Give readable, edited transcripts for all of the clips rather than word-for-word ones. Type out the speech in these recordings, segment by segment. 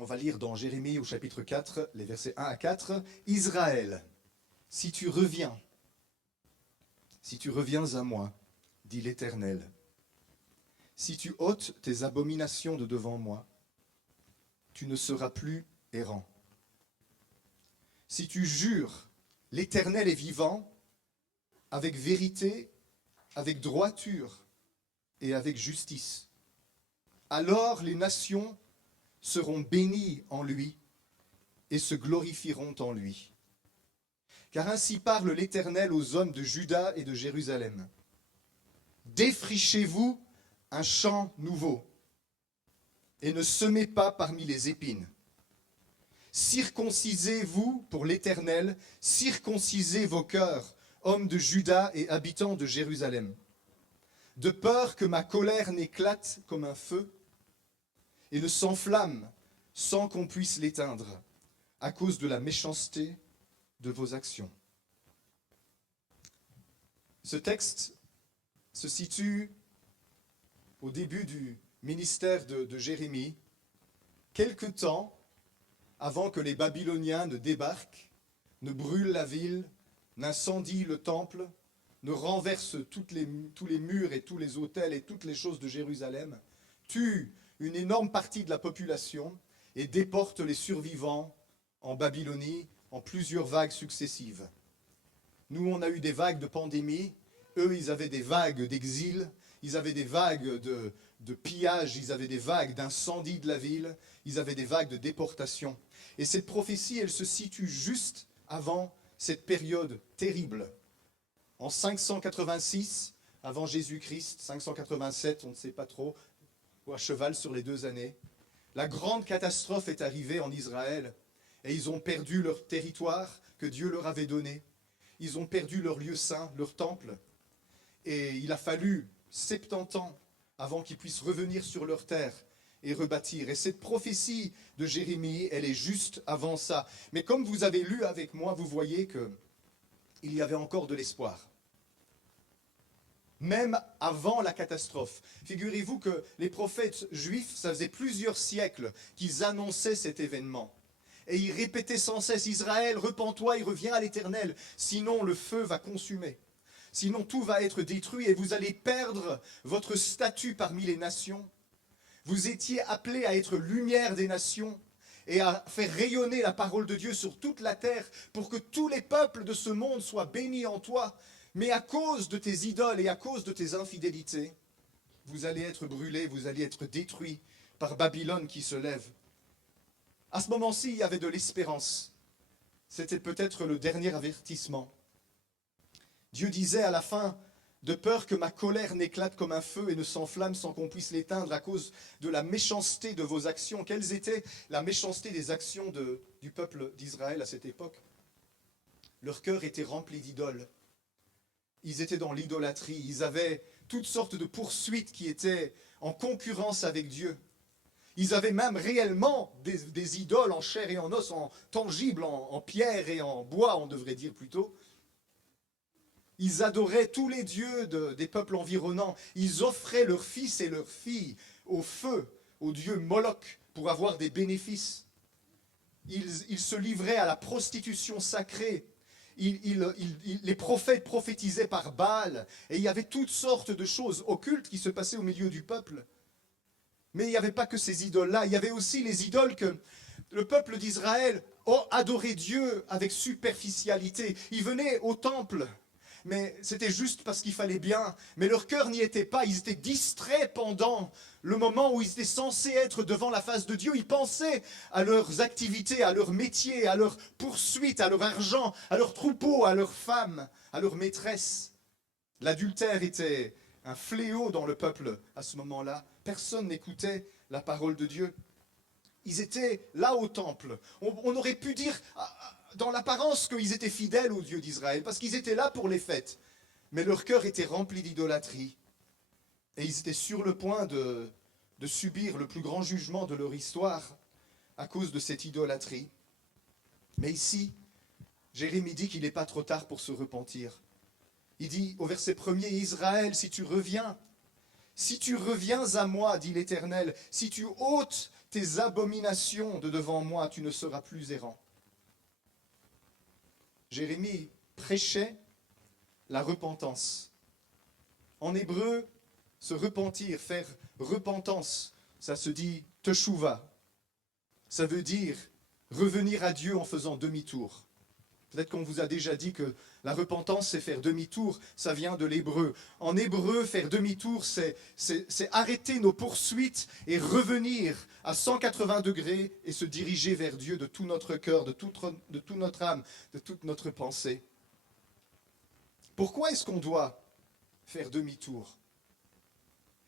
On va lire dans Jérémie au chapitre 4, les versets 1 à 4. Israël, si tu reviens à moi, dit l'Éternel, si tu ôtes tes abominations de devant moi, tu ne seras plus errant. Si tu jures, l'Éternel est vivant, avec vérité, avec droiture et avec justice, alors les nations seront bénies en lui et se glorifieront en lui. Car ainsi parle l'Éternel aux hommes de Juda et de Jérusalem. Défrichez-vous un champ nouveau et ne semez pas parmi les épines. Circoncisez-vous pour l'Éternel, circoncisez vos cœurs, hommes de Juda et habitants de Jérusalem, de peur que ma colère n'éclate comme un feu et ne s'enflamme sans qu'on puisse l'éteindre, à cause de la méchanceté de vos actions. Ce texte se situe au début du ministère de Jérémie, quelque temps avant que les Babyloniens ne débarquent, ne brûlent la ville, n'incendient le temple, ne renversent tous les murs et tous les autels et toutes les choses de Jérusalem, tuent une énorme partie de la population et déportent les survivants en Babylonie en plusieurs vagues successives. Nous, on a eu des vagues de pandémie, eux, ils avaient des vagues d'exil, ils avaient des vagues de pillage, ils avaient des vagues d'incendie de la ville, ils avaient des vagues de déportation. Et cette prophétie, elle se situe juste avant cette période terrible. En 586, avant Jésus-Christ, 587, on ne sait pas trop, ou à cheval sur les 2 années, la grande catastrophe est arrivée en Israël et ils ont perdu leur territoire que Dieu leur avait donné. Ils ont perdu leur lieu saint, leur temple. Et il a fallu 70 ans avant qu'ils puissent revenir sur leur terre et rebâtir. Et cette prophétie de Jérémie, elle est juste avant ça. Mais comme vous avez lu avec moi, vous voyez qu'il y avait encore de l'espoir. Même avant la catastrophe. Figurez-vous que les prophètes juifs, ça faisait plusieurs siècles qu'ils annonçaient cet événement. Et ils répétaient sans cesse, Israël, repens-toi et reviens à l'Éternel, sinon le feu va consumer. Sinon tout va être détruit et vous allez perdre votre statut parmi les nations. Vous étiez appelés à être lumière des nations et à faire rayonner la parole de Dieu sur toute la terre pour que tous les peuples de ce monde soient bénis en toi. Mais à cause de tes idoles et à cause de tes infidélités, vous allez être brûlés, vous allez être détruits par Babylone qui se lève. À ce moment-ci, il y avait de l'espérance. C'était peut-être le dernier avertissement. Dieu disait à la fin, de peur que ma colère n'éclate comme un feu et ne s'enflamme sans qu'on puisse l'éteindre à cause de la méchanceté de vos actions. Quelles étaient la méchanceté des actions du peuple d'Israël à cette époque? Leur cœur était rempli d'idoles. Ils étaient dans l'idolâtrie. Ils avaient toutes sortes de poursuites qui étaient en concurrence avec Dieu. Ils avaient même réellement des idoles en chair et en os, en tangibles, en pierre et en bois, on devrait dire plutôt. Ils adoraient tous les dieux des peuples environnants. Ils offraient leurs fils et leurs filles au feu, au dieu Moloch, pour avoir des bénéfices. Ils se livraient à la prostitution sacrée. Les prophètes prophétisaient par Baal. Et il y avait toutes sortes de choses occultes qui se passaient au milieu du peuple. Mais il n'y avait pas que ces idoles-là. Il y avait aussi les idoles que le peuple d'Israël adorait Dieu avec superficialité. Ils venaient au temple. Mais c'était juste parce qu'il fallait bien. Mais leur cœur n'y était pas. Ils étaient distraits pendant le moment où ils étaient censés être devant la face de Dieu. Ils pensaient à leurs activités, à leur métier, à leur poursuite, à leur argent, à leurs troupeaux, à leurs femmes, à leurs maîtresses. L'adultère était un fléau dans le peuple à ce moment-là. Personne n'écoutait la parole de Dieu. Ils étaient là au temple. On aurait pu dire dans l'apparence qu'ils étaient fidèles au Dieu d'Israël, parce qu'ils étaient là pour les fêtes. Mais leur cœur était rempli d'idolâtrie. Et ils étaient sur le point de subir le plus grand jugement de leur histoire à cause de cette idolâtrie. Mais ici, Jérémie dit qu'il n'est pas trop tard pour se repentir. Il dit au verset 1er, Israël, si tu reviens à moi, dit l'Éternel, si tu ôtes tes abominations de devant moi, tu ne seras plus errant. Jérémie prêchait la repentance. En hébreu, se repentir, faire repentance, ça se dit teshuva. Ça veut dire revenir à Dieu en faisant demi-tour. Peut-être qu'on vous a déjà dit que la repentance, c'est faire demi-tour. Ça vient de l'hébreu. En hébreu, faire demi-tour, c'est arrêter nos poursuites et revenir à 180 degrés et se diriger vers Dieu de tout notre cœur, de toute notre âme, de toute notre pensée. Pourquoi est-ce qu'on doit faire demi-tour?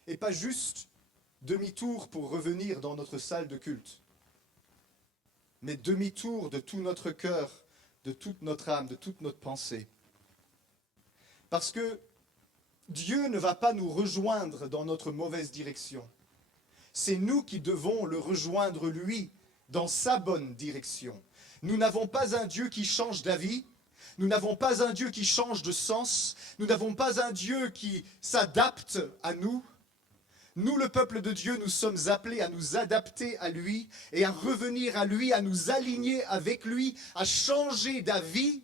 Et pas juste demi-tour pour revenir dans notre salle de culte, mais demi-tour de tout notre cœur, de toute notre âme, de toute notre pensée. Parce que Dieu ne va pas nous rejoindre dans notre mauvaise direction. C'est nous qui devons le rejoindre, lui, dans sa bonne direction. Nous n'avons pas un Dieu qui change d'avis, nous n'avons pas un Dieu qui change de sens, nous n'avons pas un Dieu qui s'adapte à nous. Nous, le peuple de Dieu, nous sommes appelés à nous adapter à lui et à revenir à lui, à nous aligner avec lui, à changer d'avis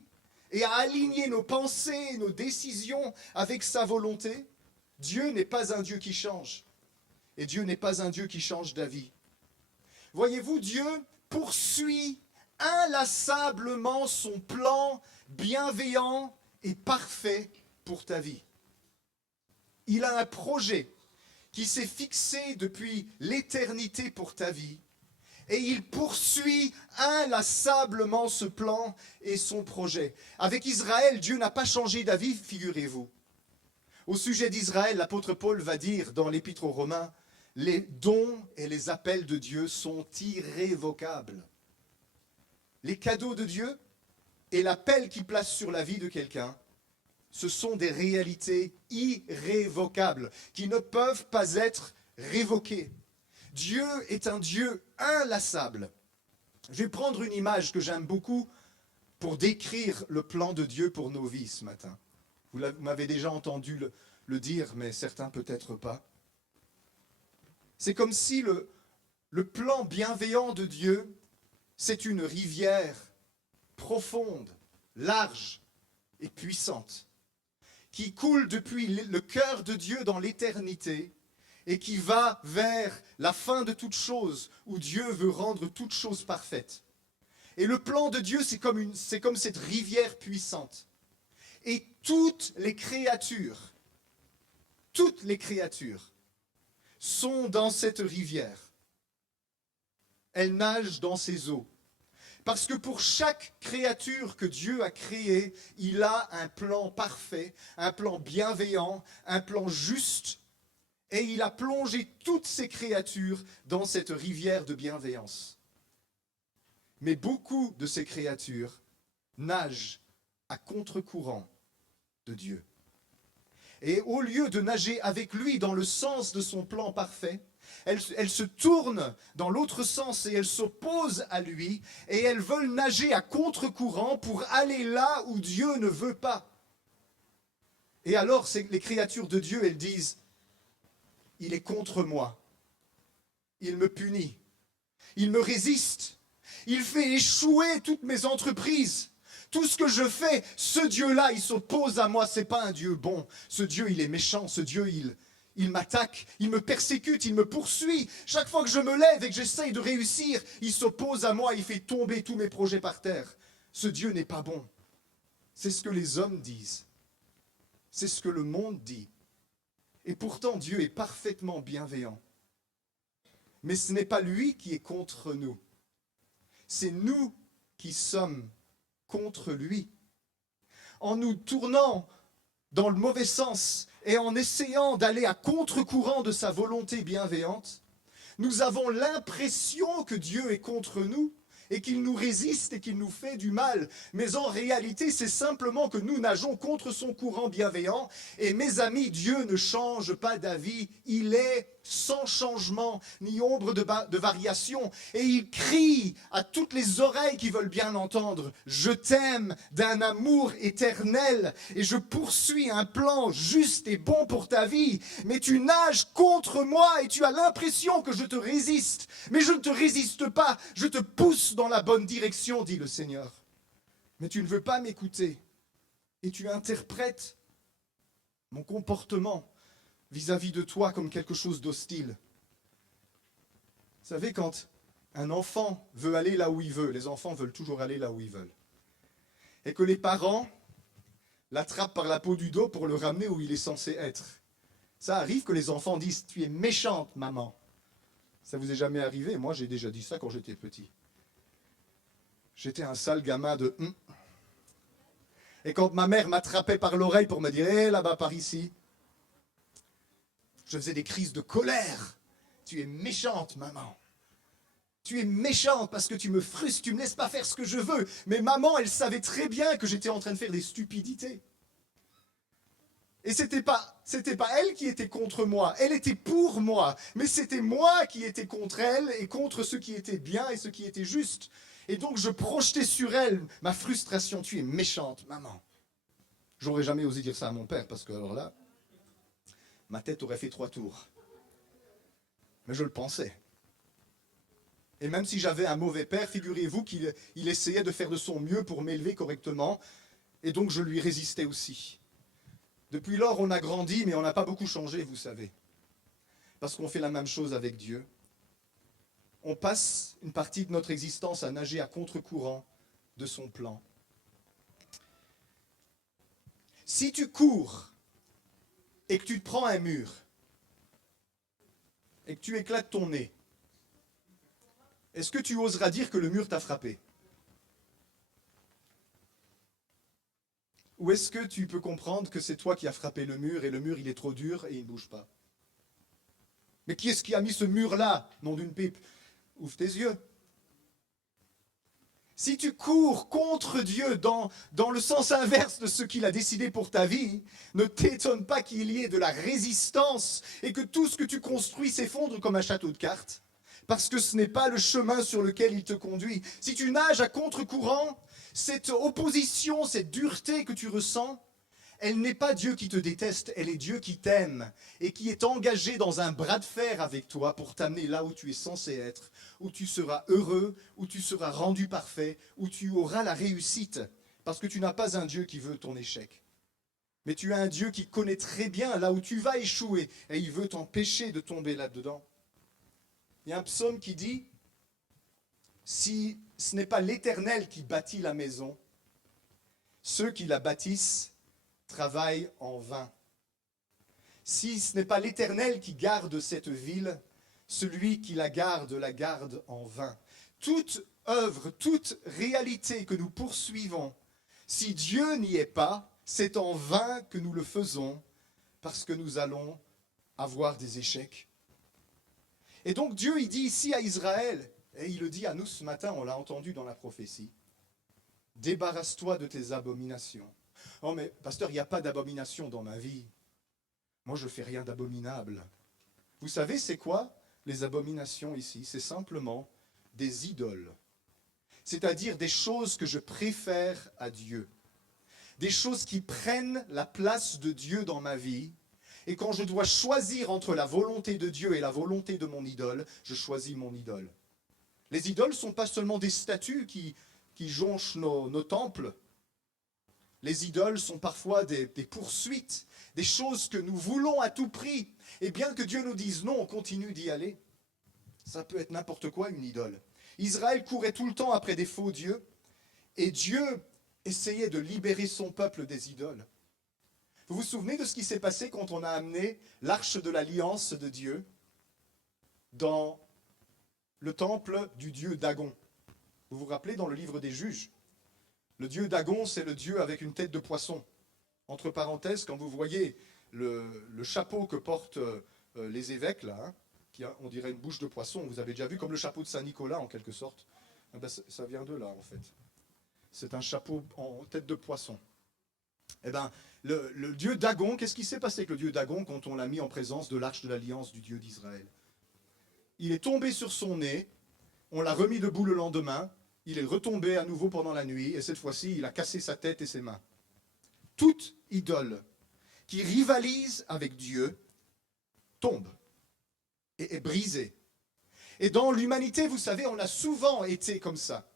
et à aligner nos pensées, nos décisions avec sa volonté. Dieu n'est pas un Dieu qui change et Dieu n'est pas un Dieu qui change d'avis. Voyez-vous, Dieu poursuit inlassablement son plan bienveillant et parfait pour ta vie. Il a un projet qui s'est fixé depuis l'éternité pour ta vie. Et il poursuit inlassablement ce plan et son projet. Avec Israël, Dieu n'a pas changé d'avis, figurez-vous. Au sujet d'Israël, l'apôtre Paul va dire dans l'Épître aux Romains, les dons et les appels de Dieu sont irrévocables. Les cadeaux de Dieu et l'appel qu'il place sur la vie de quelqu'un, ce sont des réalités irrévocables qui ne peuvent pas être révoquées. Dieu est un Dieu inlassable. Je vais prendre une image que j'aime beaucoup pour décrire le plan de Dieu pour nos vies ce matin. Vous m'avez déjà entendu le dire, mais certains peut-être pas. C'est comme si le plan bienveillant de Dieu, c'est une rivière profonde, large et puissante, qui coule depuis le cœur de Dieu dans l'éternité et qui va vers la fin de toute chose, où Dieu veut rendre toute chose parfaite. Et le plan de Dieu, c'est comme cette rivière puissante. Et toutes les créatures sont dans cette rivière. Elles nagent dans ses eaux. Parce que pour chaque créature que Dieu a créée, il a un plan parfait, un plan bienveillant, un plan juste, et il a plongé toutes ces créatures dans cette rivière de bienveillance. Mais beaucoup de ces créatures nagent à contre-courant de Dieu. Et au lieu de nager avec lui dans le sens de son plan parfait, elles se tournent dans l'autre sens et elles s'opposent à lui et elles veulent nager à contre-courant pour aller là où Dieu ne veut pas. Et alors, les créatures de Dieu, elles disent, il est contre moi, il me punit, il me résiste, il fait échouer toutes mes entreprises. Tout ce que je fais, ce Dieu-là, il s'oppose à moi, c'est pas un Dieu bon. Ce Dieu, il est méchant, ce Dieu, il m'attaque, il me persécute, il me poursuit. Chaque fois que je me lève et que j'essaye de réussir, il s'oppose à moi, il fait tomber tous mes projets par terre. Ce Dieu n'est pas bon. C'est ce que les hommes disent. C'est ce que le monde dit. Et pourtant, Dieu est parfaitement bienveillant. Mais ce n'est pas lui qui est contre nous. C'est nous qui sommes contre lui. En nous tournant dans le mauvais sens et en essayant d'aller à contre-courant de sa volonté bienveillante, nous avons l'impression que Dieu est contre nous et qu'il nous résiste et qu'il nous fait du mal. Mais en réalité, c'est simplement que nous nageons contre son courant bienveillant. Et mes amis, Dieu ne change pas d'avis. Il est sans changement, ni ombre de variation. Et il crie à toutes les oreilles qui veulent bien l'entendre, je t'aime d'un amour éternel et je poursuis un plan juste et bon pour ta vie. Mais tu nages contre moi et tu as l'impression que je te résiste. Mais je ne te résiste pas, je te pousse dans la bonne direction, dit le Seigneur. Mais tu ne veux pas m'écouter et tu interprètes mon comportement vis-à-vis de toi comme quelque chose d'hostile. Vous savez, quand un enfant veut aller là où il veut, les enfants veulent toujours aller là où ils veulent, et que les parents l'attrapent par la peau du dos pour le ramener où il est censé être, ça arrive que les enfants disent « Tu es méchante, maman ». Ça vous est jamais arrivé? Moi, j'ai déjà dit ça quand j'étais petit. J'étais un sale gamin de « Et quand ma mère m'attrapait par l'oreille pour me dire « Hé, là-bas, par ici », je faisais des crises de colère. Tu es méchante, maman. Tu es méchante parce que tu me frustres, tu me laisses pas faire ce que je veux. Mais maman, elle savait très bien que j'étais en train de faire des stupidités. Et c'était pas elle qui était contre moi, elle était pour moi. Mais c'était moi qui étais contre elle et contre ce qui était bien et ce qui était juste. Et donc je projetais sur elle ma frustration. Tu es méchante, maman. J'aurais jamais osé dire ça à mon père parce que alors là, ma tête aurait fait 3 tours. Mais je le pensais. Et même si j'avais un mauvais père, figurez-vous qu'il essayait de faire de son mieux pour m'élever correctement. Et donc je lui résistais aussi. Depuis lors, on a grandi, mais on n'a pas beaucoup changé, vous savez. Parce qu'on fait la même chose avec Dieu. On passe une partie de notre existence à nager à contre-courant de son plan. Si tu cours et que tu te prends un mur et que tu éclates ton nez, est-ce que tu oseras dire que le mur t'a frappé? Ou est-ce que tu peux comprendre que c'est toi qui as frappé le mur et le mur il est trop dur et il ne bouge pas? Mais qui est-ce qui a mis ce mur-là, nom d'une pipe? Ouvre tes yeux. Si tu cours contre Dieu dans le sens inverse de ce qu'il a décidé pour ta vie, ne t'étonne pas qu'il y ait de la résistance et que tout ce que tu construis s'effondre comme un château de cartes, parce que ce n'est pas le chemin sur lequel il te conduit. Si tu nages à contre-courant, cette opposition, cette dureté que tu ressens, elle n'est pas Dieu qui te déteste, elle est Dieu qui t'aime et qui est engagé dans un bras de fer avec toi pour t'amener là où tu es censé être, où tu seras heureux, où tu seras rendu parfait, où tu auras la réussite. Parce que tu n'as pas un Dieu qui veut ton échec. Mais tu as un Dieu qui connaît très bien là où tu vas échouer et il veut t'empêcher de tomber là-dedans. Il y a un psaume qui dit « Si ce n'est pas l'Éternel qui bâtit la maison, ceux qui la bâtissent travaille en vain. Si ce n'est pas l'Éternel qui garde cette ville, celui qui la garde en vain. » Toute œuvre, toute réalité que nous poursuivons, si Dieu n'y est pas, c'est en vain que nous le faisons, parce que nous allons avoir des échecs. Et donc Dieu, il dit ici à Israël, et il le dit à nous ce matin, on l'a entendu dans la prophétie, « Débarrasse-toi de tes abominations. » Oh mais pasteur, il n'y a pas d'abomination dans ma vie. Moi je ne fais rien d'abominable. Vous savez c'est quoi les abominations ici? C'est simplement des idoles. C'est-à-dire des choses que je préfère à Dieu. Des choses qui prennent la place de Dieu dans ma vie. Et quand je dois choisir entre la volonté de Dieu et la volonté de mon idole, je choisis mon idole. Les idoles ne sont pas seulement des statues qui jonchent nos temples. Les idoles sont parfois des poursuites, des choses que nous voulons à tout prix. Et bien que Dieu nous dise non, on continue d'y aller. Ça peut être n'importe quoi une idole. Israël courait tout le temps après des faux dieux. Et Dieu essayait de libérer son peuple des idoles. Vous vous souvenez de ce qui s'est passé quand on a amené l'arche de l'alliance de Dieu dans le temple du dieu Dagon? Vous vous rappelez dans le livre des Juges? Le dieu Dagon, c'est le dieu avec une tête de poisson. Entre parenthèses, quand vous voyez le chapeau que portent les évêques, là, hein, qui a, on dirait une bouche de poisson, vous avez déjà vu comme le chapeau de Saint-Nicolas en quelque sorte, eh ben, ça vient de là en fait. C'est un chapeau en tête de poisson. Eh bien, le dieu Dagon, qu'est-ce qui s'est passé avec le dieu Dagon quand on l'a mis en présence de l'arche de l'alliance du Dieu d'Israël? Il est tombé sur son nez, on l'a remis debout le lendemain, il est retombé à nouveau pendant la nuit, et cette fois-ci, il a cassé sa tête et ses mains. Toute idole qui rivalise avec Dieu tombe et est brisée. Et dans l'humanité, vous savez, on a souvent été comme ça.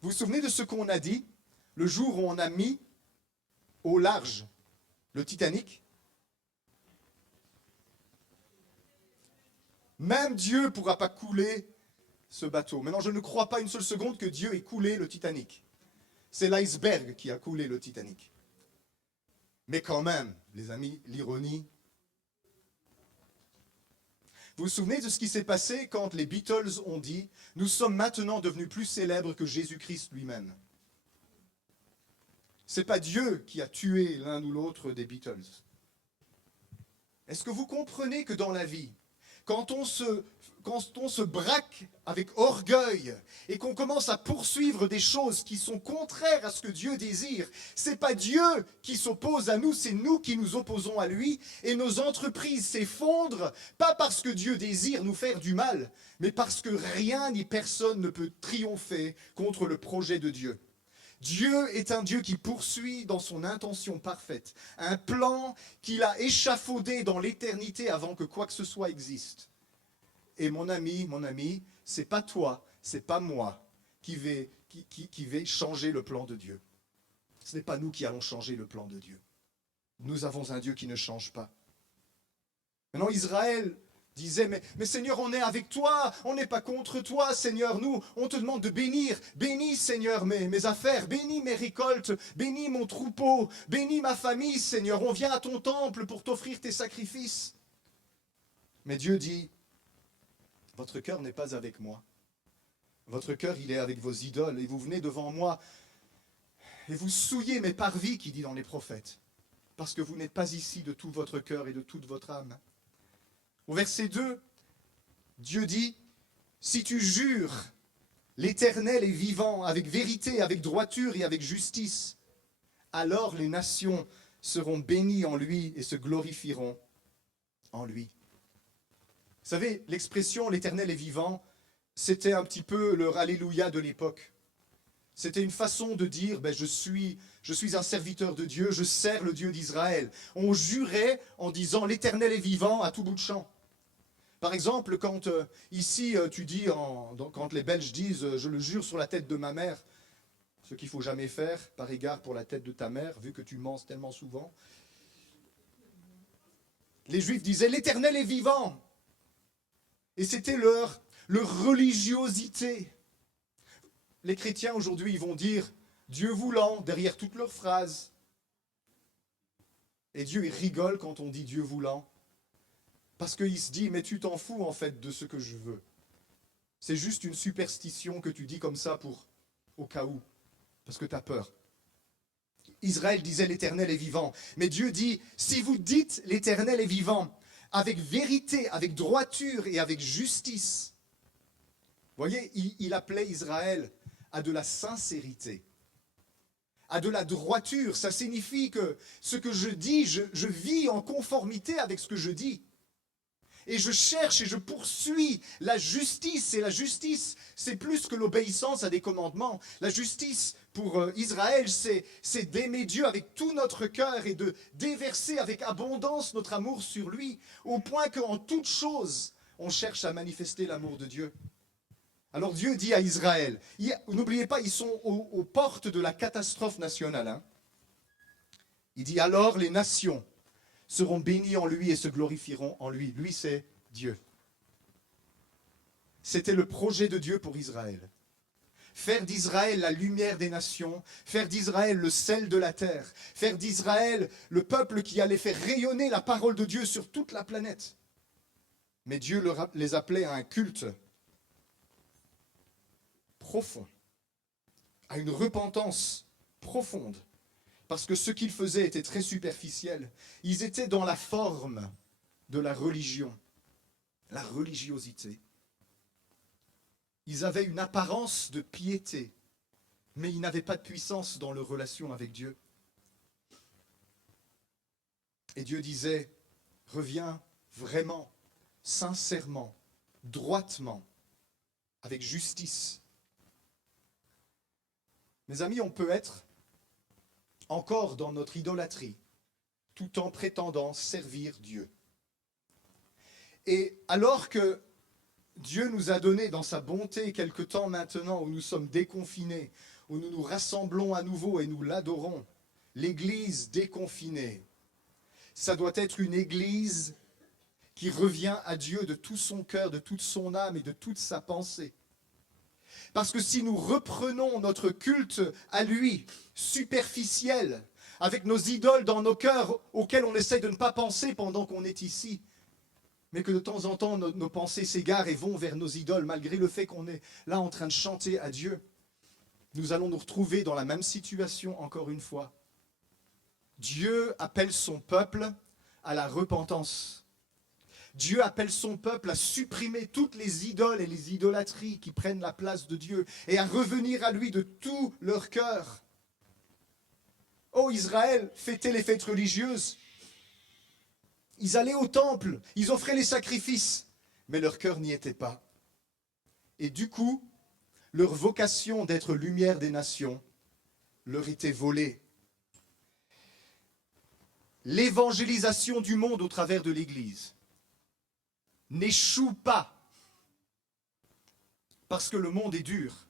Vous vous souvenez de ce qu'on a dit le jour où on a mis au large le Titanic? Même Dieu ne pourra pas couler ce bateau. Maintenant, je ne crois pas une seule seconde que Dieu ait coulé le Titanic. C'est l'iceberg qui a coulé le Titanic. Mais quand même, les amis, l'ironie. Vous vous souvenez de ce qui s'est passé quand les Beatles ont dit « Nous sommes maintenant devenus plus célèbres que Jésus-Christ lui-même ». Ce n'est pas Dieu qui a tué l'un ou l'autre des Beatles. Est-ce que vous comprenez que dans la vie, quand on se braque avec orgueil et qu'on commence à poursuivre des choses qui sont contraires à ce que Dieu désire, c'est pas Dieu qui s'oppose à nous, c'est nous qui nous opposons à lui, et nos entreprises s'effondrent, pas parce que Dieu désire nous faire du mal, mais parce que rien ni personne ne peut triompher contre le projet de Dieu. Dieu est un Dieu qui poursuit dans son intention parfaite un plan qu'il a échafaudé dans l'éternité avant que quoi que ce soit existe. Et mon ami, c'est pas toi, c'est pas moi qui vais changer le plan de Dieu. Ce n'est pas nous qui allons changer le plan de Dieu. Nous avons un Dieu qui ne change pas. Maintenant, Israël disait, mais Seigneur, on est avec toi, on n'est pas contre toi, Seigneur, nous, on te demande de bénir. Bénis, Seigneur, mes affaires, bénis mes récoltes, bénis mon troupeau, bénis ma famille, Seigneur, on vient à ton temple pour t'offrir tes sacrifices. Mais Dieu dit, votre cœur n'est pas avec moi. Votre cœur, il est avec vos idoles, et vous venez devant moi, et vous souillez mes parvis, qui dit dans les prophètes, parce que vous n'êtes pas ici de tout votre cœur et de toute votre âme. Au verset 2, Dieu dit, si tu jures, l'Éternel est vivant, avec vérité, avec droiture et avec justice, alors les nations seront bénies en lui et se glorifieront en lui. Vous savez, l'expression « l'Éternel est vivant », c'était un petit peu le Alléluia de l'époque. C'était une façon de dire je suis un serviteur de Dieu, je sers le Dieu d'Israël. On jurait en disant l'Éternel est vivant à tout bout de champ. Par exemple, quand ici tu dis, quand les Belges disent je le jure sur la tête de ma mère, ce qu'il ne faut jamais faire par égard pour la tête de ta mère, vu que tu mens tellement souvent. Les Juifs disaient l'Éternel est vivant. Et c'était leur religiosité. Les chrétiens aujourd'hui, ils vont dire Dieu voulant derrière toutes leurs phrases. Et Dieu, il rigole quand on dit Dieu voulant. Parce qu'il se dit, mais tu t'en fous en fait de ce que je veux. C'est juste une superstition que tu dis comme ça au cas où. Parce que tu as peur. Israël disait l'Éternel est vivant. Mais Dieu dit, si vous dites l'Éternel est vivant, avec vérité, avec droiture et avec justice. Vous voyez, il appelait Israël à de la sincérité, à de la droiture. Ça signifie que ce que je dis, je vis en conformité avec ce que je dis. Et je cherche et je poursuis la justice. Et la justice, c'est plus que l'obéissance à des commandements. La justice pour Israël, c'est d'aimer Dieu avec tout notre cœur et de déverser avec abondance notre amour sur lui, au point qu'en toute chose, on cherche à manifester l'amour de Dieu. Alors Dieu dit à Israël, n'oubliez pas, ils sont aux portes de la catastrophe nationale. Hein. Il dit alors les nations seront bénis en lui et se glorifieront en lui. Lui, c'est Dieu. C'était le projet de Dieu pour Israël. Faire d'Israël la lumière des nations, faire d'Israël le sel de la terre, faire d'Israël le peuple qui allait faire rayonner la parole de Dieu sur toute la planète. Mais Dieu les appelait à un culte profond, à une repentance profonde. Parce que ce qu'ils faisaient était très superficiel. Ils étaient dans la forme de la religion, la religiosité. Ils avaient une apparence de piété, mais ils n'avaient pas de puissance dans leur relation avec Dieu. Et Dieu disait, reviens vraiment, sincèrement, droitement, avec justice. Mes amis, on peut être encore dans notre idolâtrie, tout en prétendant servir Dieu. Et alors que Dieu nous a donné dans sa bonté quelque temps maintenant où nous sommes déconfinés, où nous nous rassemblons à nouveau et nous l'adorons, l'église déconfinée, ça doit être une église qui revient à Dieu de tout son cœur, de toute son âme et de toute sa pensée. Parce que si nous reprenons notre culte à lui, superficiel, avec nos idoles dans nos cœurs auxquels on essaie de ne pas penser pendant qu'on est ici, mais que de temps en temps nos pensées s'égarent et vont vers nos idoles, malgré le fait qu'on est là en train de chanter à Dieu, nous allons nous retrouver dans la même situation encore une fois. Dieu appelle son peuple à la repentance. Dieu appelle son peuple à supprimer toutes les idoles et les idolâtries qui prennent la place de Dieu et à revenir à lui de tout leur cœur. Oh, Israël fêtait les fêtes religieuses. Ils allaient au temple, ils offraient les sacrifices, mais leur cœur n'y était pas. Et du coup, leur vocation d'être lumière des nations leur était volée. L'évangélisation du monde au travers de l'Église n'échoue pas parce que le monde est dur,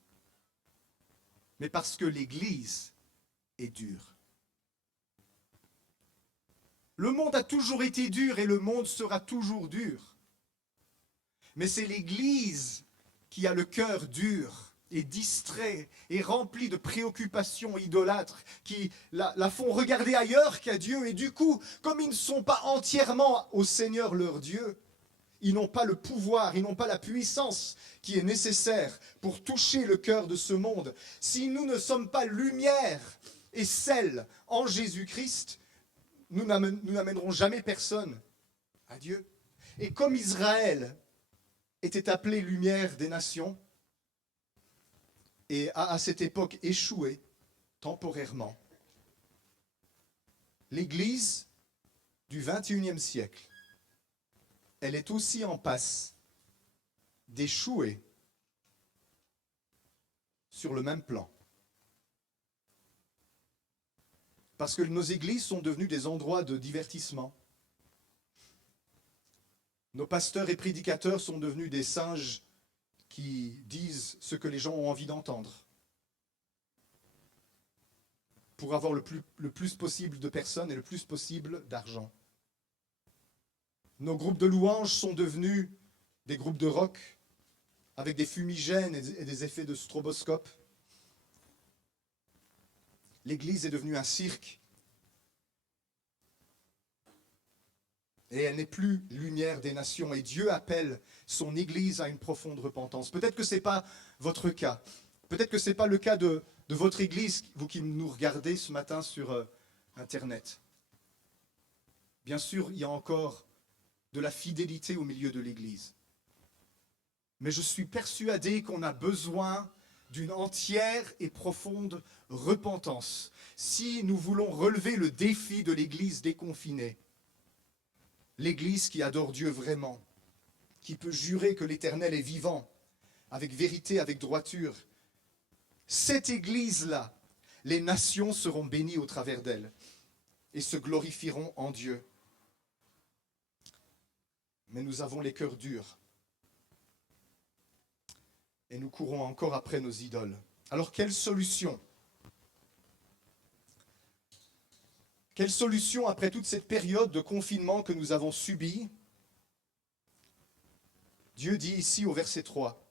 mais parce que l'Église est dure. Le monde a toujours été dur et le monde sera toujours dur. Mais c'est l'Église qui a le cœur dur et distrait et rempli de préoccupations idolâtres qui la font regarder ailleurs qu'à Dieu. Et du coup, comme ils ne sont pas entièrement au Seigneur leur Dieu, ils n'ont pas le pouvoir, ils n'ont pas la puissance qui est nécessaire pour toucher le cœur de ce monde. Si nous ne sommes pas lumière et sel en Jésus-Christ, nous n'amènerons jamais personne à Dieu. Et comme Israël était appelé lumière des nations, et a à cette époque échoué temporairement, l'Église du XXIe siècle, elle est aussi en passe d'échouer sur le même plan. Parce que nos églises sont devenues des endroits de divertissement. Nos pasteurs et prédicateurs sont devenus des singes qui disent ce que les gens ont envie d'entendre pour avoir le plus possible de personnes et le plus possible d'argent. Nos groupes de louanges sont devenus des groupes de rock avec des fumigènes et des effets de stroboscope. L'église est devenue un cirque. Et elle n'est plus lumière des nations. Et Dieu appelle son église à une profonde repentance. Peut-être que ce n'est pas votre cas. Peut-être que ce n'est pas le cas de votre église, vous qui nous regardez ce matin sur Internet. Bien sûr, il y a encore de la fidélité au milieu de l'église. Mais je suis persuadé qu'on a besoin d'une entière et profonde repentance. Si nous voulons relever le défi de l'église déconfinée, l'église qui adore Dieu vraiment, qui peut jurer que l'Éternel est vivant, avec vérité, avec droiture, cette église-là, les nations seront bénies au travers d'elle et se glorifieront en Dieu. Mais nous avons les cœurs durs. Et nous courons encore après nos idoles. Alors quelle solution? Quelle solution après toute cette période de confinement que nous avons subie? Dieu dit ici au verset 3.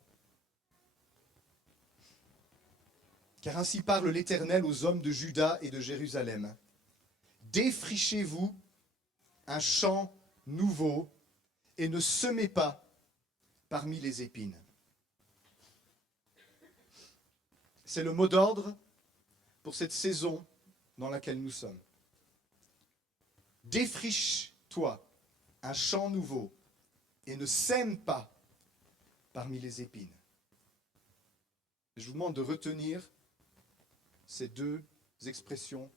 Car ainsi parle l'Éternel aux hommes de Juda et de Jérusalem. Défrichez-vous un champ nouveau et ne semez pas parmi les épines. C'est le mot d'ordre pour cette saison dans laquelle nous sommes. Défriche-toi un champ nouveau et ne sème pas parmi les épines. Je vous demande de retenir ces deux expressions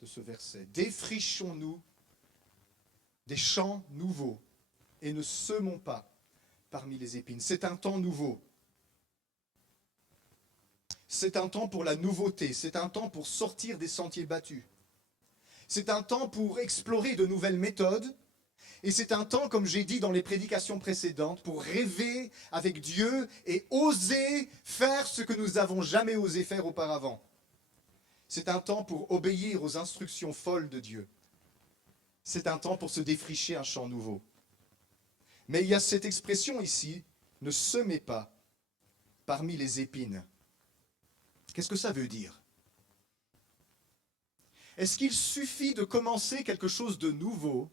de ce verset. Défrichons-nous des champs nouveaux et ne semons pas parmi les épines. C'est un temps nouveau. C'est un temps pour la nouveauté. C'est un temps pour sortir des sentiers battus. C'est un temps pour explorer de nouvelles méthodes. Et c'est un temps, comme j'ai dit dans les prédications précédentes, pour rêver avec Dieu et oser faire ce que nous n'avons jamais osé faire auparavant. C'est un temps pour obéir aux instructions folles de Dieu. C'est un temps pour se défricher un champ nouveau. Mais il y a cette expression ici, ne semez pas parmi les épines. Qu'est-ce que ça veut dire? Est-ce qu'il suffit de commencer quelque chose de nouveau?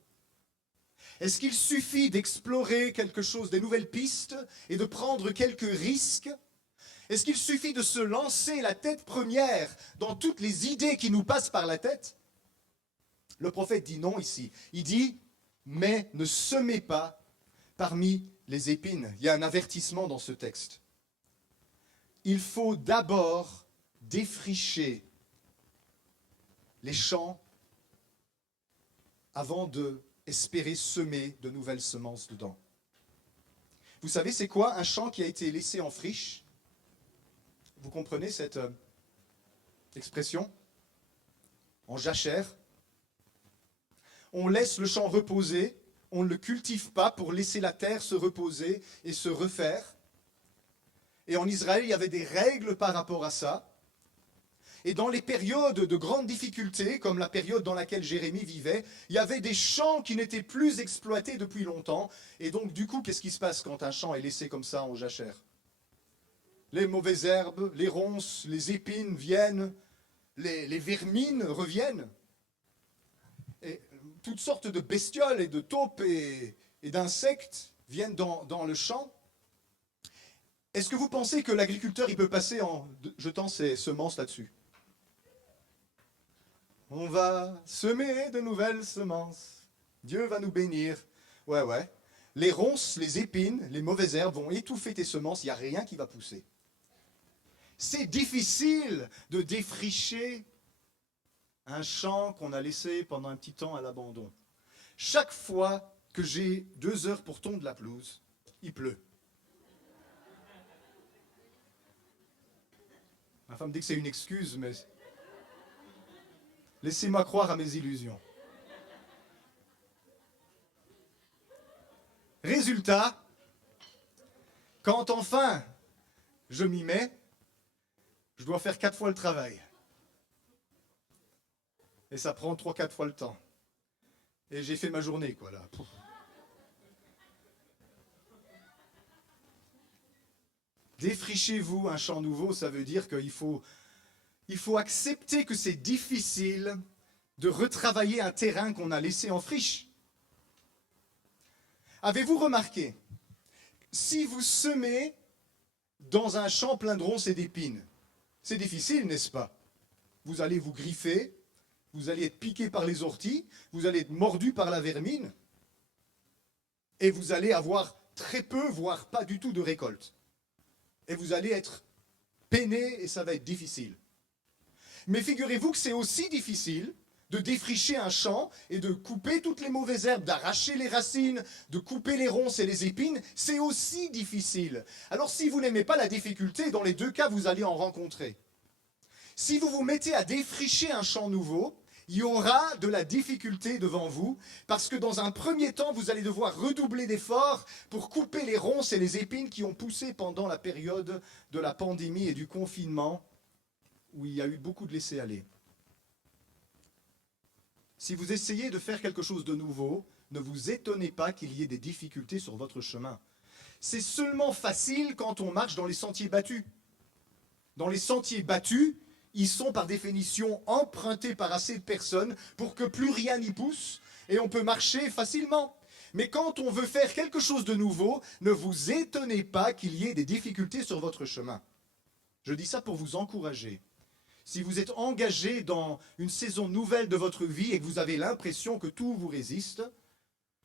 Est-ce qu'il suffit d'explorer quelque chose, des nouvelles pistes et de prendre quelques risques? Est-ce qu'il suffit de se lancer la tête première dans toutes les idées qui nous passent par la tête? Le prophète dit non ici. Il dit, mais ne semez pas parmi les épines. Il y a un avertissement dans ce texte. Il faut d'abord défricher les champs avant de espérer semer de nouvelles semences dedans. Vous savez, c'est quoi un champ qui a été laissé en friche? Vous comprenez cette expression? En jachère. On laisse le champ reposer, on ne le cultive pas pour laisser la terre se reposer et se refaire. Et en Israël, il y avait des règles par rapport à ça. Et dans les périodes de grandes difficultés, comme la période dans laquelle Jérémie vivait, il y avait des champs qui n'étaient plus exploités depuis longtemps. Et donc, du coup, qu'est-ce qui se passe quand un champ est laissé comme ça en jachère? Les mauvaises herbes, les ronces, les épines viennent, les vermines reviennent. Et toutes sortes de bestioles et de taupes et d'insectes viennent dans le champ. Est-ce que vous pensez que l'agriculteur il peut passer en jetant ses semences là-dessus? On va semer de nouvelles semences. Dieu va nous bénir. Ouais. Les ronces, les épines, les mauvaises herbes vont étouffer tes semences, il n'y a rien qui va pousser. C'est difficile de défricher un champ qu'on a laissé pendant un petit temps à l'abandon. Chaque fois que j'ai 2 heures pour tondre la pelouse, il pleut. Ma femme dit que c'est une excuse, mais laissez-moi croire à mes illusions. Résultat, quand enfin je m'y mets, je dois faire 4 fois le travail. Et ça prend 3-4 fois le temps. Et j'ai fait ma journée, quoi, là. Pouf. Défrichez-vous un champ nouveau, ça veut dire qu'il faut accepter que c'est difficile de retravailler un terrain qu'on a laissé en friche. Avez-vous remarqué, si vous semez dans un champ plein de ronces et d'épines, c'est difficile, n'est-ce pas? Vous allez vous griffer, vous allez être piqué par les orties, vous allez être mordu par la vermine, et vous allez avoir très peu, voire pas du tout de récolte. Et vous allez être peiné et ça va être difficile. Mais figurez-vous que c'est aussi difficile de défricher un champ et de couper toutes les mauvaises herbes, d'arracher les racines, de couper les ronces et les épines, c'est aussi difficile. Alors si vous n'aimez pas la difficulté, dans les 2 cas, vous allez en rencontrer. Si vous vous mettez à défricher un champ nouveau, il y aura de la difficulté devant vous, parce que dans un premier temps, vous allez devoir redoubler d'efforts pour couper les ronces et les épines qui ont poussé pendant la période de la pandémie et du confinement, où il y a eu beaucoup de laisser-aller. Si vous essayez de faire quelque chose de nouveau, ne vous étonnez pas qu'il y ait des difficultés sur votre chemin. C'est seulement facile quand on marche dans les sentiers battus. Dans les sentiers battus, ils sont par définition empruntés par assez de personnes pour que plus rien n'y pousse et on peut marcher facilement. Mais quand on veut faire quelque chose de nouveau, ne vous étonnez pas qu'il y ait des difficultés sur votre chemin. Je dis ça pour vous encourager. Si vous êtes engagé dans une saison nouvelle de votre vie et que vous avez l'impression que tout vous résiste,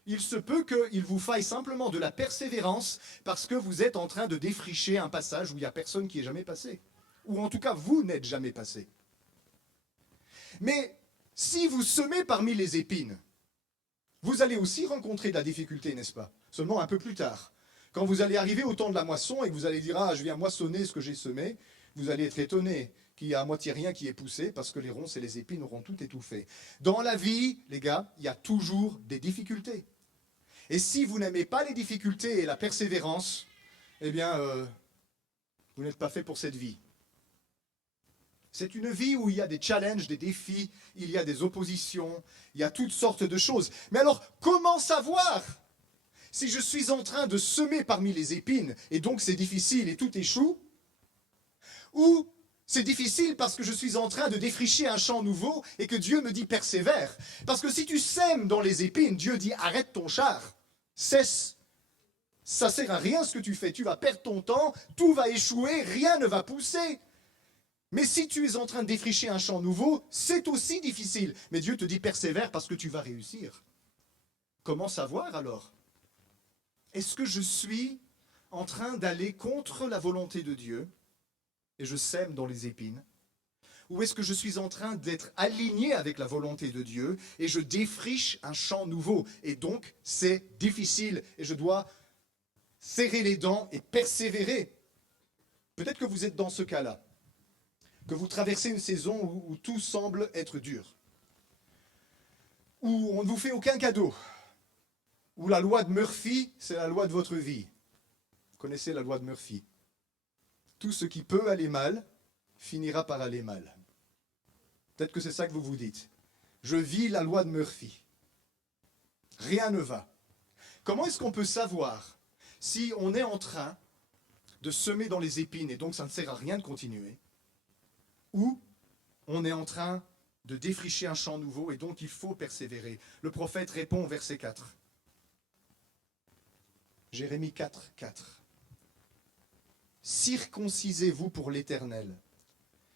il se peut qu'il vous faille simplement de la persévérance parce que vous êtes en train de défricher un passage où il n'y a personne qui est jamais passé. Ou en tout cas, vous n'êtes jamais passé. Mais si vous semez parmi les épines, vous allez aussi rencontrer de la difficulté, n'est-ce pas? Seulement un peu plus tard. Quand vous allez arriver au temps de la moisson et que vous allez dire « Ah, je viens moissonner ce que j'ai semé », vous allez être étonné qu'il y a à moitié rien qui est poussé parce que les ronces et les épines auront tout étouffé. Dans la vie, les gars, il y a toujours des difficultés. Et si vous n'aimez pas les difficultés et la persévérance, eh bien, vous n'êtes pas fait pour cette vie. C'est une vie où il y a des challenges, des défis, il y a des oppositions, il y a toutes sortes de choses. Mais alors, comment savoir si je suis en train de semer parmi les épines, et donc c'est difficile et tout échoue, ou c'est difficile parce que je suis en train de défricher un champ nouveau et que Dieu me dit persévère. Parce que si tu sèmes dans les épines, Dieu dit arrête ton char, cesse. Ça sert à rien ce que tu fais, tu vas perdre ton temps, tout va échouer, rien ne va pousser. Mais si tu es en train de défricher un champ nouveau, c'est aussi difficile. Mais Dieu te dit persévère parce que tu vas réussir. Comment savoir alors? Est-ce que je suis en train d'aller contre la volonté de Dieu et je sème dans les épines? Ou est-ce que je suis en train d'être aligné avec la volonté de Dieu et je défriche un champ nouveau? Et donc, c'est difficile et je dois serrer les dents et persévérer. Peut-être que vous êtes dans ce cas-là, que vous traversez une saison où tout semble être dur, où on ne vous fait aucun cadeau, où la loi de Murphy, c'est la loi de votre vie. Vous connaissez la loi de Murphy. Tout ce qui peut aller mal finira par aller mal. Peut-être que c'est ça que vous vous dites. Je vis la loi de Murphy. Rien ne va. Comment est-ce qu'on peut savoir si on est en train de semer dans les épines et donc ça ne sert à rien de continuer, ou on est en train de défricher un champ nouveau et donc il faut persévérer? Le prophète répond au verset 4. Jérémie 4, 4. Circoncisez-vous pour l'Éternel.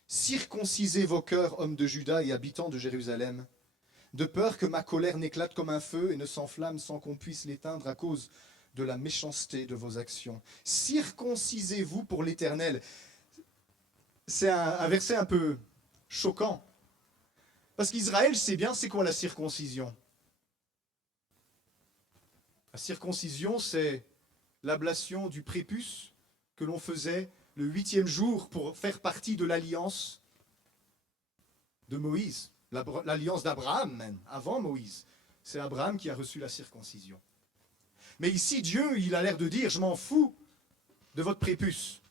Circoncisez vos cœurs, hommes de Juda et habitants de Jérusalem, de peur que ma colère n'éclate comme un feu et ne s'enflamme sans qu'on puisse l'éteindre à cause de la méchanceté de vos actions. Circoncisez-vous pour l'Éternel. C'est un verset un peu choquant. Parce qu'Israël sait bien c'est quoi la circoncision. La circoncision, c'est l'ablation du prépuce que l'on faisait le 8e jour pour faire partie de l'alliance de Moïse. L'alliance d'Abraham même, avant Moïse. C'est Abraham qui a reçu la circoncision. Mais ici, Dieu, il a l'air de dire, je m'en fous de votre prépuce.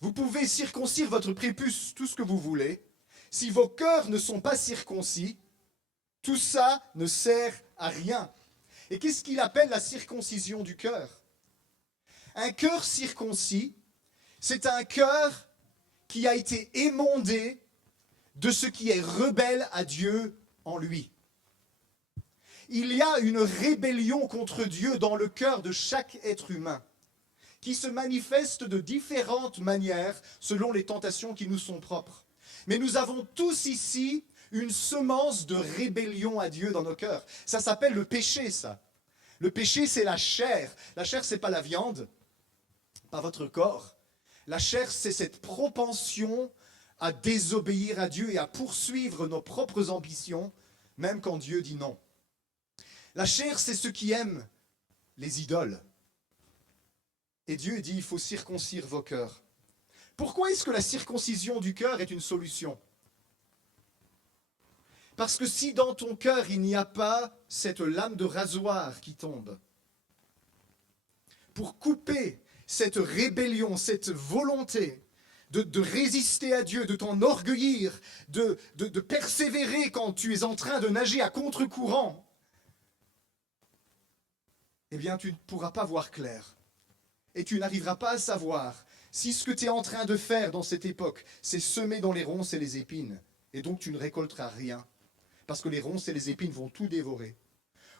Vous pouvez circoncire votre prépuce tout ce que vous voulez. Si vos cœurs ne sont pas circoncis, tout ça ne sert à rien. Et qu'est-ce qu'il appelle la circoncision du cœur? Un cœur circoncis, c'est un cœur qui a été émondé de ce qui est rebelle à Dieu en lui. Il y a une rébellion contre Dieu dans le cœur de chaque être humain, qui se manifeste de différentes manières selon les tentations qui nous sont propres. Mais nous avons tous ici une semence de rébellion à Dieu dans nos cœurs. Ça s'appelle le péché, ça. Le péché, c'est la chair. La chair, c'est pas la viande, pas votre corps. La chair, c'est cette propension à désobéir à Dieu et à poursuivre nos propres ambitions, même quand Dieu dit non. La chair, c'est ceux qui aiment les idoles. Et Dieu dit, il faut circoncire vos cœurs. Pourquoi est-ce que la circoncision du cœur est une solution? Parce que si dans ton cœur, il n'y a pas cette lame de rasoir qui tombe, pour couper cette rébellion, cette volonté de résister à Dieu, de t'enorgueillir, de persévérer quand tu es en train de nager à contre-courant, eh bien tu ne pourras pas voir clair. Et tu n'arriveras pas à savoir si ce que tu es en train de faire dans cette époque, c'est semer dans les ronces et les épines. Et donc tu ne récolteras rien. Parce que les ronces et les épines vont tout dévorer.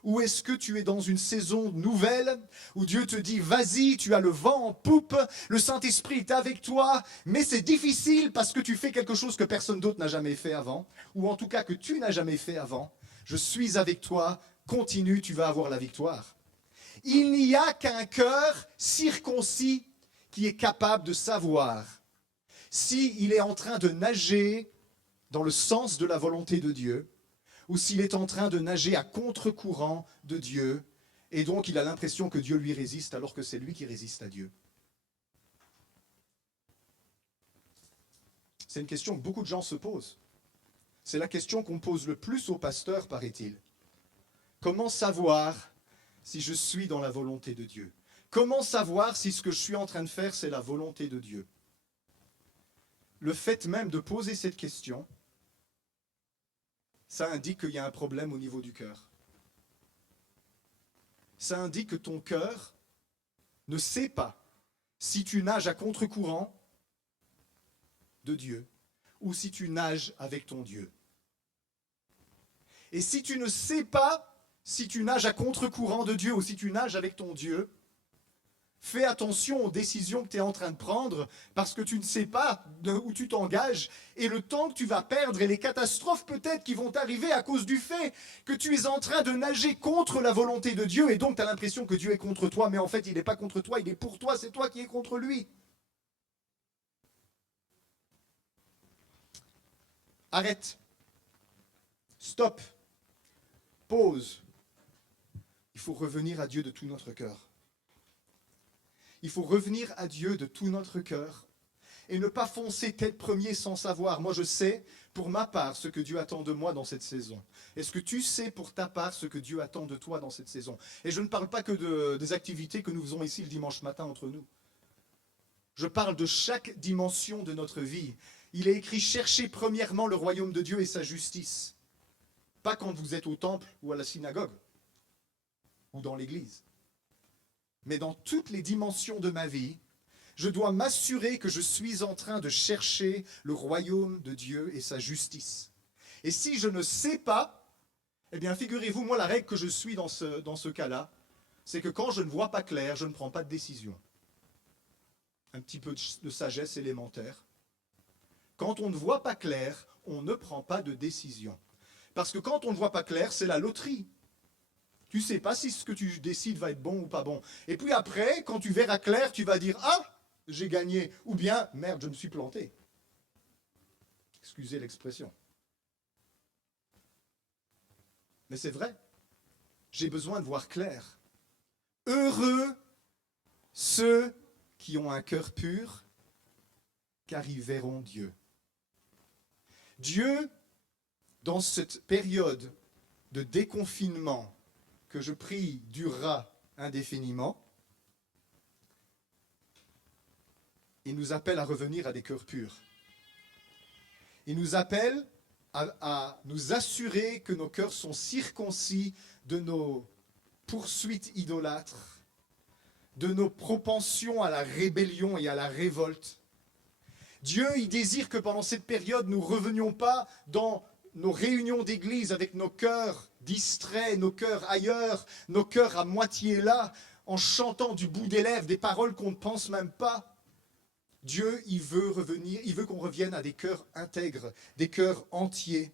Ou est-ce que tu es dans une saison nouvelle où Dieu te dit, vas-y, tu as le vent en poupe, le Saint-Esprit est avec toi, mais c'est difficile parce que tu fais quelque chose que personne d'autre n'a jamais fait avant, ou en tout cas que tu n'as jamais fait avant. Je suis avec toi, continue, tu vas avoir la victoire. Il n'y a qu'un cœur circoncis qui est capable de savoir s'il est en train de nager dans le sens de la volonté de Dieu, ou s'il est en train de nager à contre-courant de Dieu, et donc il a l'impression que Dieu lui résiste alors que c'est lui qui résiste à Dieu. C'est une question que beaucoup de gens se posent. C'est la question qu'on pose le plus aux pasteurs, paraît-il. Comment savoir si je suis dans la volonté de Dieu? Comment savoir si ce que je suis en train de faire, c'est la volonté de Dieu? Le fait même de poser cette question, ça indique qu'il y a un problème au niveau du cœur. Ça indique que ton cœur ne sait pas si tu nages à contre-courant de Dieu ou si tu nages avec ton Dieu. Et si tu ne sais pas si tu nages à contre-courant de Dieu ou si tu nages avec ton Dieu, fais attention aux décisions que tu es en train de prendre parce que tu ne sais pas où tu t'engages et le temps que tu vas perdre et les catastrophes peut-être qui vont t'arriver à cause du fait que tu es en train de nager contre la volonté de Dieu et donc tu as l'impression que Dieu est contre toi, mais en fait il n'est pas contre toi, il est pour toi, c'est toi qui es contre lui. Arrête. Stop. Pause. Il faut revenir à Dieu de tout notre cœur. Il faut revenir à Dieu de tout notre cœur et ne pas foncer tête premier sans savoir. Moi, je sais pour ma part ce que Dieu attend de moi dans cette saison. Est-ce que tu sais pour ta part ce que Dieu attend de toi dans cette saison? Et je ne parle pas que des activités que nous faisons ici le dimanche matin entre nous. Je parle de chaque dimension de notre vie. Il est écrit « Cherchez premièrement le royaume de Dieu et sa justice ». Pas quand vous êtes au temple ou à la synagogue ou dans l'église. Mais dans toutes les dimensions de ma vie, je dois m'assurer que je suis en train de chercher le royaume de Dieu et sa justice. Et si je ne sais pas, eh bien figurez-vous, moi la règle que je suis dans ce cas-là, c'est que quand je ne vois pas clair, je ne prends pas de décision. Un petit peu de sagesse élémentaire. Quand on ne voit pas clair, on ne prend pas de décision. Parce que quand on ne voit pas clair, c'est la loterie. Tu ne sais pas si ce que tu décides va être bon ou pas bon. Et puis après, quand tu verras clair, tu vas dire « Ah, j'ai gagné » ou bien « Merde, je me suis planté ». Excusez l'expression. Mais c'est vrai. J'ai besoin de voir clair. Heureux ceux qui ont un cœur pur, car ils verront Dieu. Dieu, dans cette période de déconfinement, que je prie durera indéfiniment, il nous appelle à revenir à des cœurs purs. Il nous appelle à nous assurer que nos cœurs sont circoncis de nos poursuites idolâtres, de nos propensions à la rébellion et à la révolte. Dieu, il désire que pendant cette période, nous ne revenions pas dans nos réunions d'église avec nos cœurs distraits, nos cœurs ailleurs, nos cœurs à moitié là, en chantant du bout des lèvres des paroles qu'on ne pense même pas. Dieu, il veut qu'on revienne à des cœurs intègres, des cœurs entiers,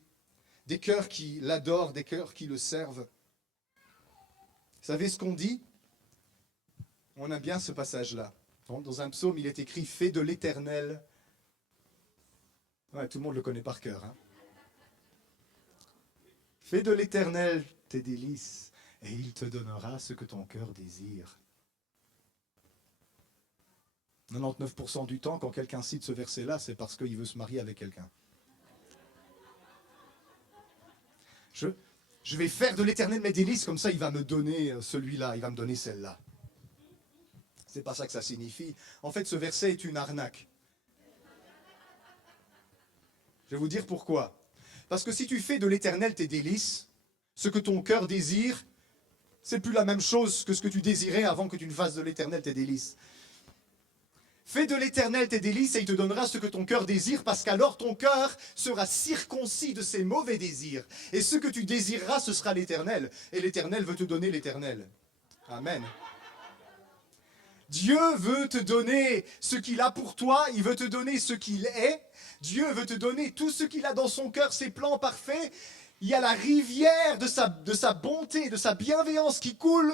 des cœurs qui l'adorent, des cœurs qui le servent. Vous savez ce qu'on dit? On aime bien ce passage-là. Dans un psaume, il est écrit « Fais de l'Éternel ». Ouais, tout le monde le connaît par cœur, hein. Fais de l'Éternel tes délices, et il te donnera ce que ton cœur désire. 99% du temps, quand quelqu'un cite ce verset-là, c'est parce qu'il veut se marier avec quelqu'un. Je vais faire de l'Éternel mes délices, comme ça il va me donner celui-là, il va me donner celle-là. C'est pas ça que ça signifie. En fait, ce verset est une arnaque. Je vais vous dire pourquoi. Parce que si tu fais de l'Éternel tes délices, ce que ton cœur désire, c'est plus la même chose que ce que tu désirais avant que tu ne fasses de l'Éternel tes délices. Fais de l'Éternel tes délices et il te donnera ce que ton cœur désire, parce qu'alors ton cœur sera circoncis de ses mauvais désirs. Et ce que tu désireras, ce sera l'Éternel. Et l'Éternel veut te donner l'Éternel. Amen. Dieu veut te donner ce qu'il a pour toi, il veut te donner ce qu'il est. Dieu veut te donner tout ce qu'il a dans son cœur, ses plans parfaits. Il y a la rivière de sa bonté, de sa bienveillance qui coule.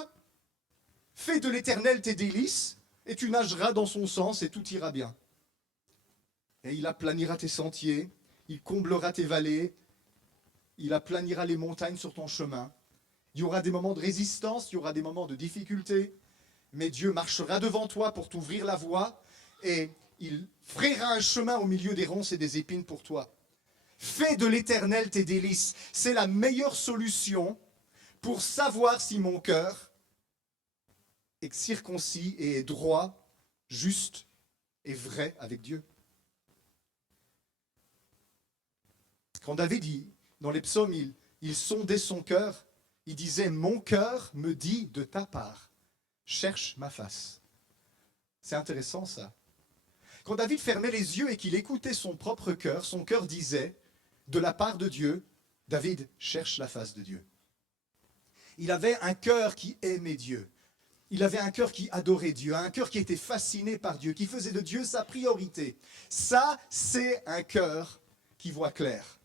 Fais de l'Éternel tes délices et tu nageras dans son sens et tout ira bien. Et il aplanira tes sentiers, il comblera tes vallées, il aplanira les montagnes sur ton chemin. Il y aura des moments de résistance, il y aura des moments de difficulté, mais Dieu marchera devant toi pour t'ouvrir la voie et il frayera un chemin au milieu des ronces et des épines pour toi. Fais de l'Éternel tes délices. C'est la meilleure solution pour savoir si mon cœur est circoncis et est droit, juste et vrai avec Dieu. Quand David, dans les psaumes, il sondait son cœur, il disait « Mon cœur me dit de ta part, cherche ma face ». C'est intéressant ça. Quand David fermait les yeux et qu'il écoutait son propre cœur, son cœur disait, de la part de Dieu, David cherche la face de Dieu. Il avait un cœur qui aimait Dieu. Il avait un cœur qui adorait Dieu, un cœur qui était fasciné par Dieu, qui faisait de Dieu sa priorité. Ça, c'est un cœur qui voit clair.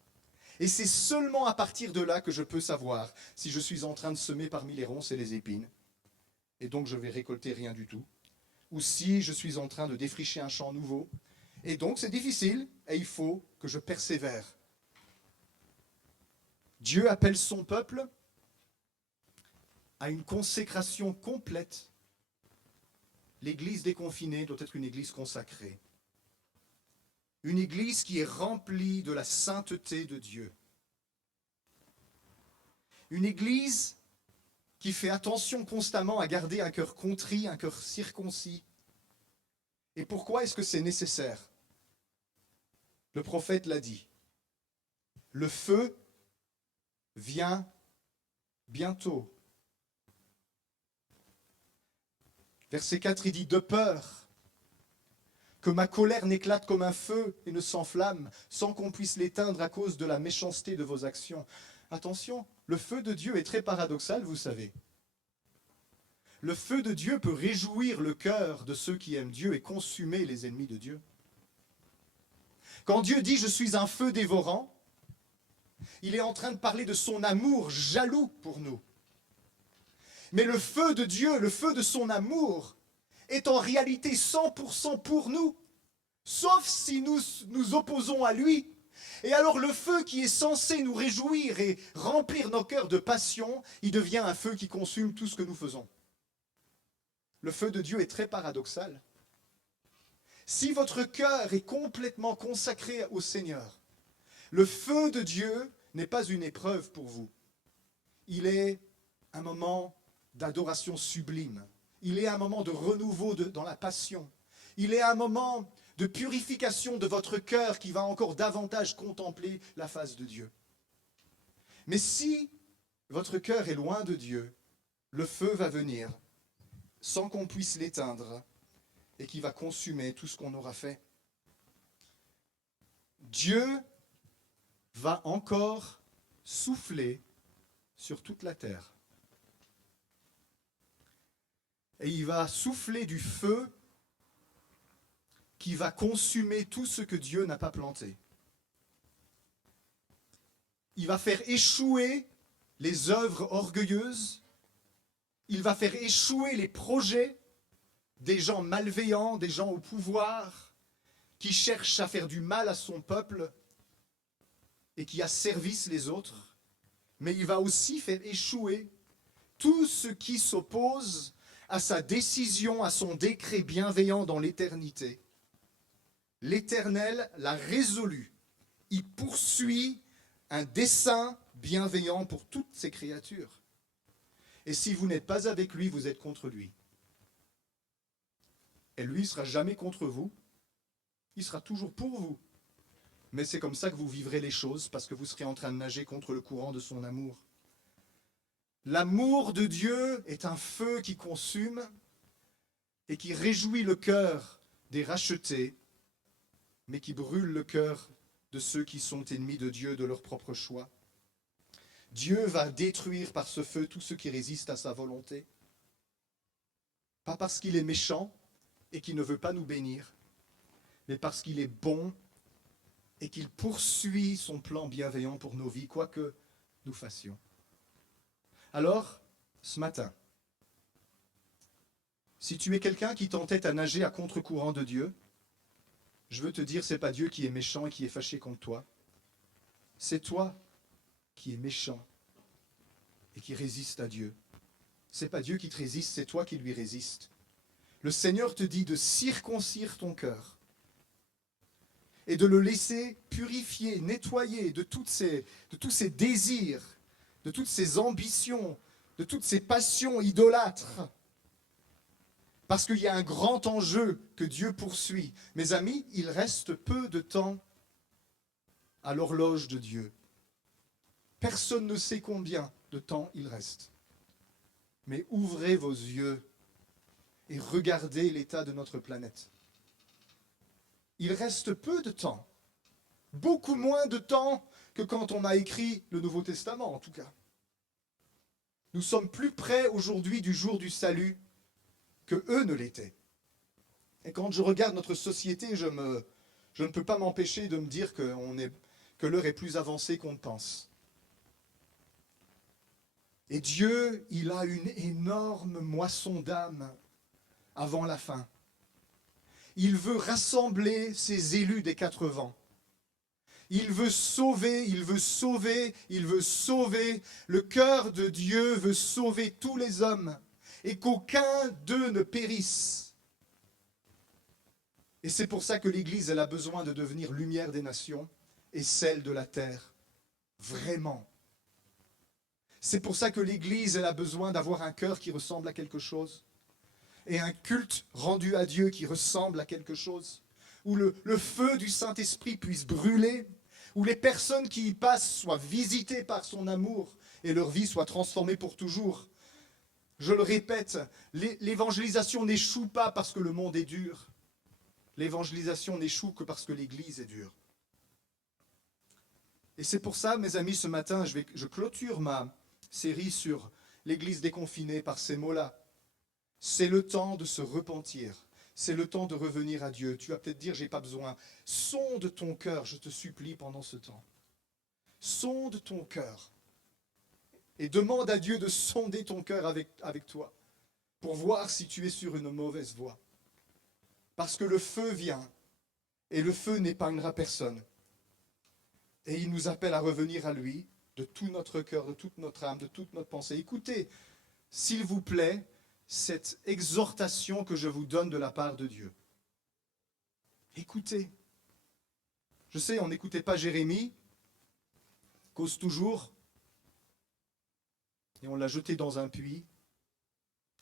Et c'est seulement à partir de là que je peux savoir si je suis en train de semer parmi les ronces et les épines, et donc je vais récolter rien du tout, ou si je suis en train de défricher un champ nouveau, et donc c'est difficile, et il faut que je persévère. Dieu appelle son peuple à une consécration complète. L'Église déconfinée doit être une Église consacrée. Une Église qui est remplie de la sainteté de Dieu. Une Église qui fait attention constamment à garder un cœur contrit, un cœur circoncis. Et pourquoi est-ce que c'est nécessaire? Le prophète l'a dit. Le feu vient bientôt. Verset 4, il dit « De peur que ma colère n'éclate comme un feu et ne s'enflamme, sans qu'on puisse l'éteindre à cause de la méchanceté de vos actions. » Attention, le feu de Dieu est très paradoxal, vous savez. Le feu de Dieu peut réjouir le cœur de ceux qui aiment Dieu et consumer les ennemis de Dieu. Quand Dieu dit « Je suis un feu dévorant », il est en train de parler de son amour jaloux pour nous. Mais le feu de Dieu, le feu de son amour, est en réalité 100% pour nous, sauf si nous nous opposons à lui. Et alors le feu qui est censé nous réjouir et remplir nos cœurs de passion, il devient un feu qui consume tout ce que nous faisons. Le feu de Dieu est très paradoxal. Si votre cœur est complètement consacré au Seigneur, le feu de Dieu n'est pas une épreuve pour vous. Il est un moment d'adoration sublime. Il est un moment de renouveau dans la passion. Il est un moment de purification de votre cœur qui va encore davantage contempler la face de Dieu. Mais si votre cœur est loin de Dieu, le feu va venir sans qu'on puisse l'éteindre et qui va consumer tout ce qu'on aura fait. Dieu va encore souffler sur toute la terre. Et il va souffler du feu qui va consumer tout ce que Dieu n'a pas planté. Il va faire échouer les œuvres orgueilleuses. Il va faire échouer les projets des gens malveillants, des gens au pouvoir, qui cherchent à faire du mal à son peuple et qui asservissent les autres. Mais il va aussi faire échouer tout ce qui s'oppose à sa décision, à son décret bienveillant dans l'éternité. L'Éternel l'a résolu. Il poursuit un dessein bienveillant pour toutes ses créatures. Et si vous n'êtes pas avec lui, vous êtes contre lui. Et lui ne sera jamais contre vous. Il sera toujours pour vous. Mais c'est comme ça que vous vivrez les choses, parce que vous serez en train de nager contre le courant de son amour. L'amour de Dieu est un feu qui consume et qui réjouit le cœur des rachetés, mais qui brûle le cœur de ceux qui sont ennemis de Dieu de leur propre choix. Dieu va détruire par ce feu tout ce qui résiste à sa volonté. Pas parce qu'il est méchant et qu'il ne veut pas nous bénir, mais parce qu'il est bon et qu'il poursuit son plan bienveillant pour nos vies, quoi que nous fassions. Alors, ce matin, si tu es quelqu'un qui t'entête à nager à contre-courant de Dieu, je veux te dire, ce n'est pas Dieu qui est méchant et qui est fâché contre toi. C'est toi qui est méchant et qui résiste à Dieu. C'est pas Dieu qui te résiste, c'est toi qui lui résistes. Le Seigneur te dit de circoncire ton cœur et de le laisser purifier, nettoyer de tous ces désirs, de toutes ces ambitions, de toutes ces passions idolâtres. Parce qu'il y a un grand enjeu que Dieu poursuit. Mes amis, il reste peu de temps à l'horloge de Dieu. Personne ne sait combien de temps il reste. Mais ouvrez vos yeux et regardez l'état de notre planète. Il reste peu de temps. Beaucoup moins de temps que quand on a écrit le Nouveau Testament, en tout cas. Nous sommes plus près aujourd'hui du jour du salut que eux ne l'étaient. Et quand je regarde notre société, je ne peux pas m'empêcher de me dire que l'heure est plus avancée qu'on ne pense. Et Dieu, il a une énorme moisson d'âmes avant la fin. Il veut rassembler ses élus des 4 vents. Il veut sauver, il veut sauver, il veut sauver. Le cœur de Dieu veut sauver tous les hommes et qu'aucun d'eux ne périsse. Et c'est pour ça que l'Église, elle a besoin de devenir lumière des nations et celle de la terre. Vraiment. C'est pour ça que l'Église, elle a besoin d'avoir un cœur qui ressemble à quelque chose et un culte rendu à Dieu qui ressemble à quelque chose, où le feu du Saint-Esprit puisse brûler, où les personnes qui y passent soient visitées par son amour et leur vie soit transformée pour toujours. Je le répète, l'évangélisation n'échoue pas parce que le monde est dur. L'évangélisation n'échoue que parce que l'Église est dure. Et c'est pour ça, mes amis, ce matin, je clôture ma série sur l'Église déconfinée par ces mots-là. C'est le temps de se repentir. C'est le temps de revenir à Dieu. Tu vas peut-être dire, j'ai pas besoin. Sonde ton cœur, je te supplie, pendant ce temps. Sonde ton cœur. Et demande à Dieu de sonder ton cœur avec toi, pour voir si tu es sur une mauvaise voie. Parce que le feu vient, et le feu n'épargnera personne. Et il nous appelle à revenir à lui, de tout notre cœur, de toute notre âme, de toute notre pensée. Écoutez, s'il vous plaît, cette exhortation que je vous donne de la part de Dieu. Écoutez. Je sais, on n'écoutait pas Jérémie, cause toujours, et on l'a jeté dans un puits.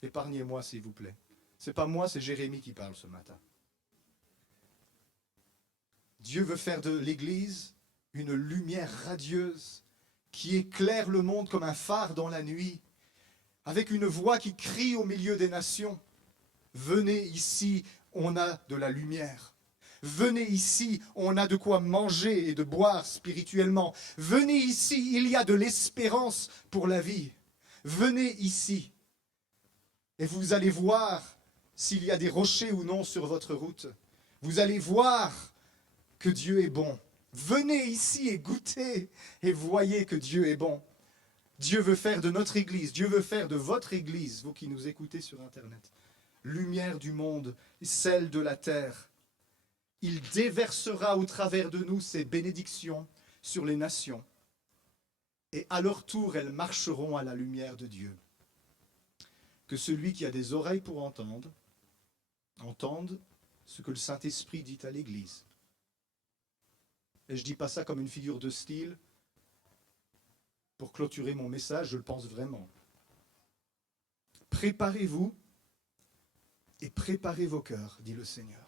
Épargnez-moi, s'il vous plaît. C'est pas moi, c'est Jérémie qui parle ce matin. Dieu veut faire de l'Église une lumière radieuse qui éclaire le monde comme un phare dans la nuit, avec une voix qui crie au milieu des nations. Venez ici, on a de la lumière. Venez ici, on a de quoi manger et de boire spirituellement. Venez ici, il y a de l'espérance pour la vie. Venez ici, et vous allez voir s'il y a des rochers ou non sur votre route. Vous allez voir que Dieu est bon. Venez ici et goûtez et voyez que Dieu est bon. Dieu veut faire de notre Église, Dieu veut faire de votre Église, vous qui nous écoutez sur Internet, lumière du monde, celle de la terre. Il déversera au travers de nous ses bénédictions sur les nations. Et à leur tour, elles marcheront à la lumière de Dieu. Que celui qui a des oreilles pour entendre, entende ce que le Saint-Esprit dit à l'Église. Et je ne dis pas ça comme une figure de style. Pour clôturer mon message, je le pense vraiment. Préparez-vous et préparez vos cœurs, dit le Seigneur.